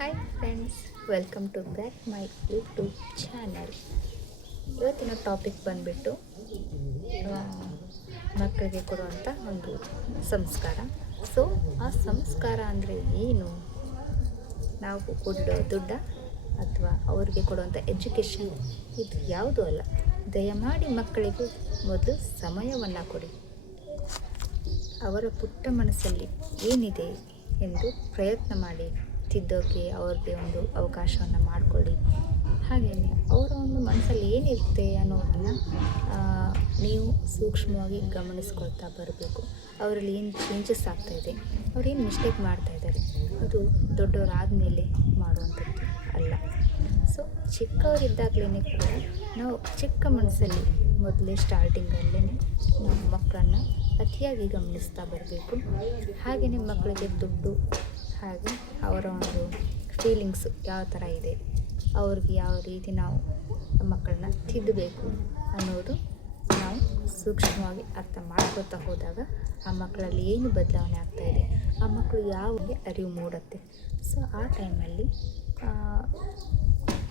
Hi friends welcome to back my YouTube channel ಇವತ್ತಿನ topic ಬಂದುಬಿಟ್ಟು ಮಕ್ಕಳಿಗೆ ಕೊಡುವಂಥ ಒಂದು ಸಂಸ್ಕಾರ. ಸೊ ಆ ಸಂಸ್ಕಾರ ಅಂದರೆ ಏನು? ನಾವು ಕೊಡೋ ದುಡ್ಡ ಅಥವಾ ಅವರಿಗೆ ಕೊಡುವಂಥ ಎಜುಕೇಷನ್ ಇದು ಯಾವುದೂ ಅಲ್ಲ. ದಯಮಾಡಿ ಮಕ್ಕಳಿಗೂ ಮೊದಲು ಸಮಯವನ್ನು ಕೊಡಿ. ಅವರ ಪುಟ್ಟ ಮನಸ್ಸಲ್ಲಿ ಏನಿದೆ ಎಂದು ಪ್ರಯತ್ನ ಮಾಡಿ. ತಿದ್ದೋಕೆ ಅವ್ರಿಗೆ ಒಂದು ಅವಕಾಶವನ್ನು ಮಾಡಿಕೊಡಿ ಹಾಗೆಯೇ ಅವರ ಒಂದು ಮನಸ್ಸಲ್ಲಿ ಏನಿರುತ್ತೆ ಅನ್ನೋದನ್ನು ನೀವು ಸೂಕ್ಷ್ಮವಾಗಿ ಗಮನಿಸ್ಕೊಳ್ತಾ ಬರಬೇಕು. ಅವರಲ್ಲಿ ಏನು ಚೇಂಜಸ್ ಆಗ್ತಾಯಿದೆ ಏನು ಮಿಸ್ಟೇಕ್ ಮಾಡ್ತಾ ಇದ್ದಾರೆ. ಅದು ದೊಡ್ಡವರಾದ ಮೇಲೆ ಮಾಡುವಂಥದ್ದು. ಅಲ್ಲ. ಸೊ ಚಿಕ್ಕವರಿದ್ದಾಗಲೇ ಕೂಡ ನಾವು ಚಿಕ್ಕ ಮನಸ್ಸಲ್ಲಿ ಮೊದಲೇ ಸ್ಟಾರ್ಟಿಂಗಲ್ಲೇ ನಮ್ಮ ಮಕ್ಕಳನ್ನು ಅತಿಯಾಗಿ ಗಮನಿಸ್ತಾ ಬರಬೇಕು. ಹಾಗೆಯೇ ಮಕ್ಕಳಿಗೆ ದುಡ್ಡು ಹಾಗೆ ಅವರ ಒಂದು ಫೀಲಿಂಗ್ಸು ಯಾವ ಥರ ಇದೆ, ಅವ್ರಿಗೆ ಯಾವ ರೀತಿ ನಾವು ಮಕ್ಕಳನ್ನ ತಿದ್ದಬೇಕು ಅನ್ನೋದು ನಾವು ಸೂಕ್ಷ್ಮವಾಗಿ ಅರ್ಥ ಮಾಡ್ಕೋತಾ ಹೋದಾಗ ಆ ಮಕ್ಕಳಲ್ಲಿ ಏನು ಬದಲಾವಣೆ ಆಗ್ತಾಯಿದೆ ಆ ಮಕ್ಕಳು ಯಾವ ಅರಿವು ಮೂಡುತ್ತೆ. ಸೊ ಆ ಟೈಮಲ್ಲಿ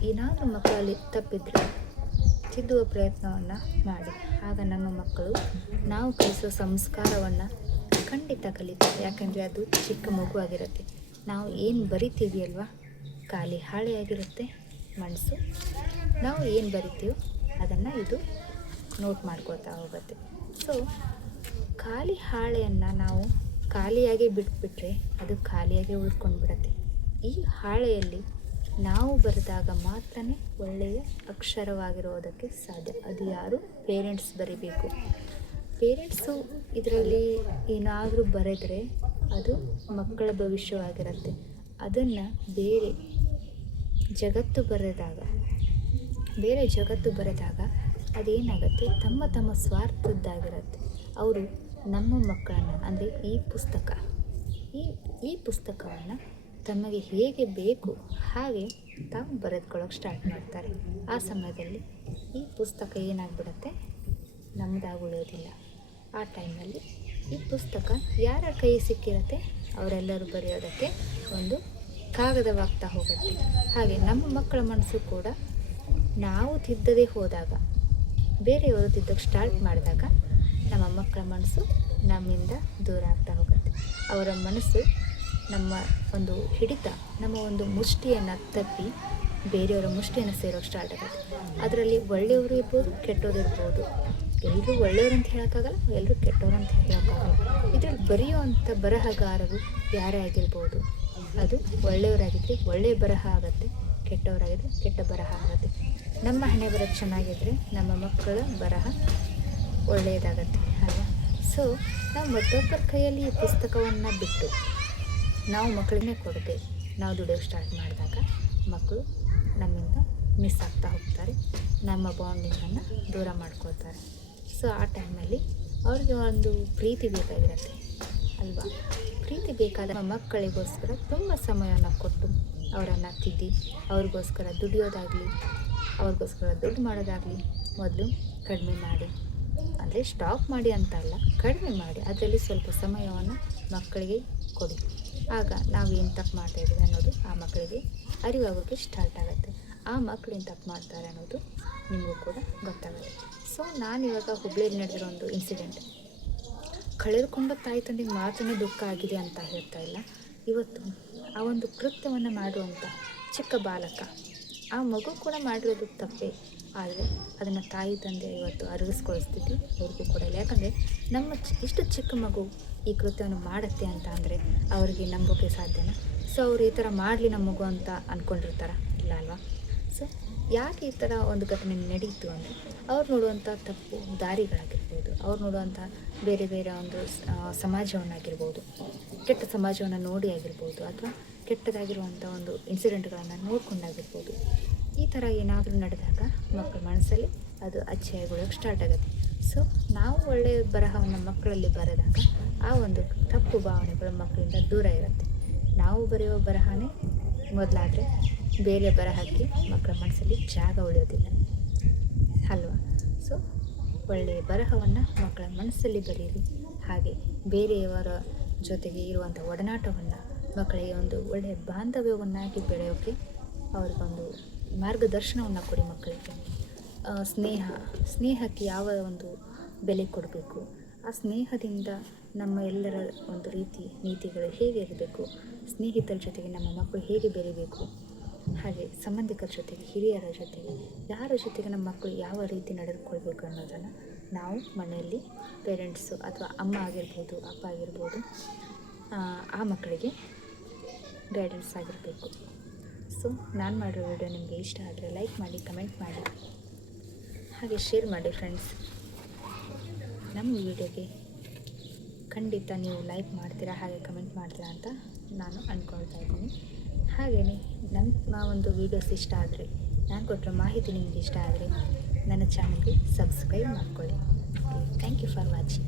ಏನಾದರೂ ಮಕ್ಕಳಲ್ಲಿ ತಪ್ಪಿದ್ರೆ ತಿದ್ದುವ ಪ್ರಯತ್ನವನ್ನು ಮಾಡಿ. ಆಗ ನಮ್ಮ ಮಕ್ಕಳು ನಾವು ಕಲಿಸೋ ಸಂಸ್ಕಾರವನ್ನು ಖಂಡಿತ ಕಲಿತಾರೆ. ಯಾಕಂದರೆ ಅದು ಚಿಕ್ಕ ಮಗು ಆಗಿರುತ್ತೆ. ನಾವು ಏನು ಬರಿತೀವಿ ಅಲ್ವಾ ಖಾಲಿ ಹಾಳೆಯಾಗಿರುತ್ತೆ ಮನಸ್ಸು. ನಾವು ಏನು ಬರಿತೀವೋ ಅದನ್ನು ಇದು ನೋಟ್ ಮಾಡ್ಕೋತಾ ಹೋಗುತ್ತೆ. ಸೊ ಖಾಲಿ ಹಾಳೆಯನ್ನು ನಾವು ಖಾಲಿಯಾಗಿ ಬಿಟ್ಬಿಟ್ರೆ ಅದು ಖಾಲಿಯಾಗಿ ಉಳ್ಕೊಂಡು ಬಿಡುತ್ತೆ ಈ ಹಾಳೆಯಲ್ಲಿ ನಾವು ಬರೆದಾಗ ಮಾತ್ರ ಒಳ್ಳೆಯ ಅಕ್ಷರವಾಗಿರೋದಕ್ಕೆ ಸಾಧ್ಯ. ಅದು ಯಾರು? ಪೇರೆಂಟ್ಸ್ ಬರಿಬೇಕು. ಪೇರೆಂಟ್ಸು ಇದರಲ್ಲಿ ಏನಾದರೂ ಬರೆದರೆ ಅದು ಮಕ್ಕಳ ಭವಿಷ್ಯವಾಗಿರುತ್ತೆ. ಅದನ್ನು ಬೇರೆ ಜಗತ್ತು ಬರೆದಾಗ, ಬೇರೆ ಜಗತ್ತು ಬರೆದಾಗ ಅದೇನಾಗುತ್ತೆ? ತಮ್ಮ ತಮ್ಮ ಸ್ವಾರ್ಥದ್ದಾಗಿರುತ್ತೆ. ಅವರು ನಮ್ಮ ಮಕ್ಕಳನ್ನು, ಅಂದರೆ ಈ ಪುಸ್ತಕ, ಈ ಈ ಪುಸ್ತಕವನ್ನು ತಮಗೆ ಹೇಗೆ ಬೇಕು ಹಾಗೆ ತಾವು ಬರೆದುಕೊಳ್ಳೋಕೆ ಸ್ಟಾರ್ಟ್ ಮಾಡ್ತಾರೆ. ಆ ಸಮಯದಲ್ಲಿ ಈ ಪುಸ್ತಕ ಏನಾಗ್ಬಿಡುತ್ತೆ? ನಮ್ಮದಾಗುಳಿಯೋದಿಲ್ಲ ಆ ಟೈಮಲ್ಲಿ ಈ ಪುಸ್ತಕ ಯಾರ ಕೈ ಸಿಕ್ಕಿರುತ್ತೆ? ಅವರೆಲ್ಲರೂ ಬರೆಯೋದಕ್ಕೆ ಒಂದು ಕಾಗದವಾಗ್ತಾ ಹೋಗುತ್ತೆ. ಹಾಗೆ ನಮ್ಮ ಮಕ್ಕಳ ಮನಸ್ಸು ಕೂಡ ನಾವು ತಿದ್ದದೇ ಹೋದಾಗ, ಬೇರೆಯವರು ತಿದ್ದಕ್ಕೆ ಸ್ಟಾರ್ಟ್ ಮಾಡಿದಾಗ ನಮ್ಮ ಮಕ್ಕಳ ಮನಸ್ಸು ನಮ್ಮಿಂದ ದೂರ ಆಗ್ತಾ ಹೋಗುತ್ತೆ. ಅವರ ಮನಸ್ಸು ನಮ್ಮ ಒಂದು ಹಿಡಿತ, ನಮ್ಮ ಒಂದು ಮುಷ್ಟಿಯನ್ನು ತಪ್ಪಿ ಬೇರೆಯವರ ಮುಷ್ಟಿಯನ್ನು ಸೇರೋಕ್ಕೆ ಸ್ಟಾರ್ಟ್ ಆಗುತ್ತೆ. ಅದರಲ್ಲಿ ಒಳ್ಳೆಯವರು ಇರ್ಬೋದು, ಕೆಟ್ಟವರು ಇರ್ಬೋದು. ಎಲ್ಲರೂ ಒಳ್ಳೆಯವರು ಅಂತ ಹೇಳೋಕ್ಕಾಗಲ್ಲ ಎಲ್ಲರೂ ಕೆಟ್ಟವರು ಅಂತ ಹೇಳೋಕ್ಕಾಗಲ್ಲ. ಇದರಲ್ಲಿ ಬರೆಯುವಂಥ ಬರಹಗಾರರು ಯಾರೇ ಆಗಿರ್ಬೋದು, ಅದು ಒಳ್ಳೆಯವರಾಗಿದ್ದರೆ ಒಳ್ಳೆಯ ಬರಹ ಆಗುತ್ತೆ ಕೆಟ್ಟವರಾಗಿದ್ದರೆ ಕೆಟ್ಟ ಬರಹ ಆಗುತ್ತೆ. ನಮ್ಮ ಹಣೆ ಬರ ಚೆನ್ನಾಗಿದ್ದರೆ ನಮ್ಮ ಮಕ್ಕಳ ಬರಹ ಒಳ್ಳೆಯದಾಗತ್ತೆ, ಅಲ್ವಾ? ಸೊ ನಾವು ಮತ್ತೊಬ್ಬರ ಕೈಯಲ್ಲಿ ಈ ಪುಸ್ತಕವನ್ನು ಬಿಟ್ಟು ನಾವು ಮಕ್ಕಳನ್ನೇ ಕೊಡ್ತೇವೆ ನಾವು ದುಡಿಯೋಕ್ಕೆ ಸ್ಟಾರ್ಟ್ ಮಾಡಿದಾಗ ಮಕ್ಕಳು ನಮ್ಮಿಂದ ಮಿಸ್ ಆಗ್ತಾ ಹೋಗ್ತಾರೆ. ನಮ್ಮ ಬಾಂಡಿಂಗನ್ನು ದೂರ ಮಾಡ್ಕೊಳ್ತಾರೆ. ಸೊ ಆ ಟೈಮಲ್ಲಿ ಅವ್ರಿಗೆ ಒಂದು ಪ್ರೀತಿ ಬೇಕಾಗಿರುತ್ತೆ. ಅಲ್ವಾ? ಪ್ರೀತಿ ಬೇಕಾದ ಮಕ್ಕಳಿಗೋಸ್ಕರ ತುಂಬ ಸಮಯವನ್ನು ಕೊಟ್ಟು ಅವರನ್ನು ತಿದ್ದಿ, ಅವ್ರಿಗೋಸ್ಕರ ದುಡಿಯೋದಾಗಲಿ, ಅವ್ರಿಗೋಸ್ಕರ ದುಡ್ಡು ಮಾಡೋದಾಗಲಿ ಮೊದಲು ಕಡಿಮೆ ಮಾಡಿ. ಅಂದರೆ ಸ್ಟಾಪ್ ಮಾಡಿ ಅಂತ ಅಲ್ಲ, ಕಡಿಮೆ ಮಾಡಿ. ಅದರಲ್ಲಿ ಸ್ವಲ್ಪ ಸಮಯವನ್ನು ಮಕ್ಕಳಿಗೆ ಕೊಡಿ. ಆಗ ನಾವು ಏನು ತಪ್ಪು ಮಾಡ್ತಾಯಿದ್ದೀವಿ ಅನ್ನೋದು ಆ ಮಕ್ಕಳಿಗೆ ಅರಿವಾಗೋಕ್ಕೆ ಸ್ಟಾರ್ಟ್ ಆಗುತ್ತೆ. ಆ ಮಕ್ಕಳು ಏನು ತಪ್ಪು ಮಾಡ್ತಾರೆ ಅನ್ನೋದು ನಿಮಗೂ ಕೂಡ ಗೊತ್ತಾಗುತ್ತೆ. ಸೊ ನಾನು ಇವಾಗ ಹುಬ್ಳಿಯಲ್ಲಿ ನಡೆದಿರೋ ಒಂದು ಇನ್ಸಿಡೆಂಟ್ ಕಳೆದುಕೊಂಡ ತಾಯಿ ತಂದೆಗೆ ಮಾತ್ರ ದುಃಖ ಆಗಿದೆ ಅಂತ ಹೇಳ್ತಾ ಇಲ್ಲ. ಇವತ್ತು ಆ ಒಂದು ಕೃತ್ಯವನ್ನು ಮಾಡುವಂಥ ಚಿಕ್ಕ ಬಾಲಕ ಆ ಮಗು ಕೂಡ ಮಾಡಿರೋದು ತಪ್ಪೇ. ಆದರೆ ಅದನ್ನು ತಾಯಿ ತಂದೆ ಇವತ್ತು ಅರಗಿಸ್ಕೊಳ್ಳೋ ಸ್ಥಿತಿ ಅವ್ರಿಗೂ ಕೂಡ. ಇಲ್ಲ ಯಾಕಂದರೆ ನಮ್ಮ ಇಷ್ಟು ಚಿಕ್ಕ ಮಗು ಈ ಕೃತ್ಯವನ್ನು ಮಾಡುತ್ತೆ ಅಂತ ಅಂದರೆ ಅವರಿಗೆ ನಂಬೋಕೆ ಸಾಧ್ಯನಾ? ಸೊ ಅವ್ರು ಈ ಥರ ಮಾಡಲಿ ನಮ್ಮ ಮಗು ಅಂತ ಅಂದ್ಕೊಂಡಿರ್ತಾರ ಇಲ್ಲ ಅಲ್ವಾ? ಸೊ ಯಾಕೆ ಈ ಥರ ಒಂದು ಘಟನೆ ನಡೀತು ಅಂದರೆ ಅವ್ರು ನೋಡುವಂಥ ತಪ್ಪು ದಾರಿಗಳಾಗಿರ್ಬೋದು. ಅವ್ರು ನೋಡುವಂಥ ಬೇರೆ ಬೇರೆ ಒಂದು ಸಮಾಜವನ್ನಾಗಿರ್ಬೋದು. ಕೆಟ್ಟ ಸಮಾಜವನ್ನು ನೋಡಿ ಆಗಿರ್ಬೋದು. ಅಥವಾ ಕೆಟ್ಟದಾಗಿರುವಂಥ ಒಂದು ಇನ್ಸಿಡೆಂಟ್ಗಳನ್ನು ನೋಡ್ಕೊಂಡಾಗಿರ್ಬೋದು. ಈ ಥರ ಏನಾದರೂ ನಡೆದಾಗ ಮಕ್ಕಳ ಮನಸ್ಸಲ್ಲಿ ಅದು ಅಚ್ಚೆಯಾಗೊಳ್ಳೋಕೆ ಸ್ಟಾರ್ಟ್ ಆಗುತ್ತೆ. ಸೊ ನಾವು ಒಳ್ಳೆಯ ಬರಹವನ್ನು ಮಕ್ಕಳಲ್ಲಿ ಬರೆದಾಗ ಆ ಒಂದು ತಪ್ಪು ಭಾವನೆಗಳು ಮಕ್ಕಳಿಂದ ದೂರ ಇರುತ್ತೆ. ನಾವು ಬರೆಯುವ ಬರಹನೇ ಮೊದಲಾದರೆ ಬೇರೆ ಬರಹಕ್ಕೆ ಮಕ್ಕಳ ಮನಸ್ಸಲ್ಲಿ ಜಾಗ ಉಳಿಯೋದಿಲ್ಲ. ಅಲ್ವಾ? ಸೊ ಒಳ್ಳೆಯ ಬರಹವನ್ನು ಮಕ್ಕಳ ಮನಸ್ಸಲ್ಲಿ ಬರೆಯಿರಿ ಹಾಗೆ ಬೇರೆಯವರ ಜೊತೆಗೆ ಇರುವಂಥ ಒಡನಾಟವನ್ನು ಮಕ್ಕಳಿಗೆ ಒಂದು ಒಳ್ಳೆಯ ಬಾಂಧವ್ಯವನ್ನಾಗಿ ಬೆಳೆಯೋಕ್ಕೆ ಅವ್ರಿಗೊಂದು ಮಾರ್ಗದರ್ಶನವನ್ನು ಕೊಡಿ ಮಕ್ಕಳಿಗೆ. ಸ್ನೇಹ, ಸ್ನೇಹಕ್ಕೆ ಯಾವ ಒಂದು ಬೆಲೆ ಕೊಡಬೇಕು? ಆ ಸ್ನೇಹದಿಂದ ನಮ್ಮ ಎಲ್ಲರ ಒಂದು ರೀತಿ, ನೀತಿಗಳು ಹೇಗೆ ಇರಬೇಕು? ಸ್ನೇಹಿತರ ಜೊತೆಗೆ ನಮ್ಮ ಮಕ್ಕಳು ಹೇಗೆ ಬೆರೀಬೇಕು ಹಾಗೆ ಸಂಬಂಧಿಕರ ಜೊತೆಗೆ, ಹಿರಿಯರ ಜೊತೆಗೆ, ಯಾರ ಜೊತೆಗೆ ನಮ್ಮ ಮಕ್ಕಳು ಯಾವ ರೀತಿ ನಡೆದುಕೊಳ್ಬೇಕು ಅನ್ನೋದನ್ನು ನಾವು ಮನೆಯಲ್ಲಿ ಪೇರೆಂಟ್ಸು ಅಥವಾ ಅಮ್ಮ ಆಗಿರ್ಬೋದು, ಅಪ್ಪ ಆಗಿರ್ಬೋದು ಆ ಮಕ್ಕಳಿಗೆ ಗೈಡೆನ್ಸ್ ಆಗಿರಬೇಕು. ಸೊ ನಾನು ಮಾಡಿರೋ ವಿಡಿಯೋ ನಿಮಗೆ ಇಷ್ಟ ಆದರೆ ಲೈಕ್ ಮಾಡಿ ಕಮೆಂಟ್ ಮಾಡಿ. ಹಾಗೆ ಶೇರ್ ಮಾಡಿ ಫ್ರೆಂಡ್ಸ್ ನಮ್ಮ ವಿಡಿಯೋಗೆ ಖಂಡಿತ ನೀವು ಲೈಕ್ ಮಾಡ್ತೀರಾ, ಹಾಗೆ ಕಮೆಂಟ್ ಮಾಡ್ತೀರಾ ಅಂತ ನಾನು ಅಂದ್ಕೊಳ್ತಾ ಇದ್ದೀನಿ. ಹಾಗೇ ನಮ್ಮ ಒಂದು ವೀಡಿಯೋಸ್ ಇಷ್ಟ ಆದರೆ, ನಾನು ಕೊಟ್ಟಿರೋ ಮಾಹಿತಿ ನಿಮಗೆ ಇಷ್ಟ ಆದರೆ ನನ್ನ ಚಾನಲ್ಗೆ ಸಬ್ಸ್ಕ್ರೈಬ್ ಮಾಡ್ಕೊಳ್ಳಿ. Thank you for watching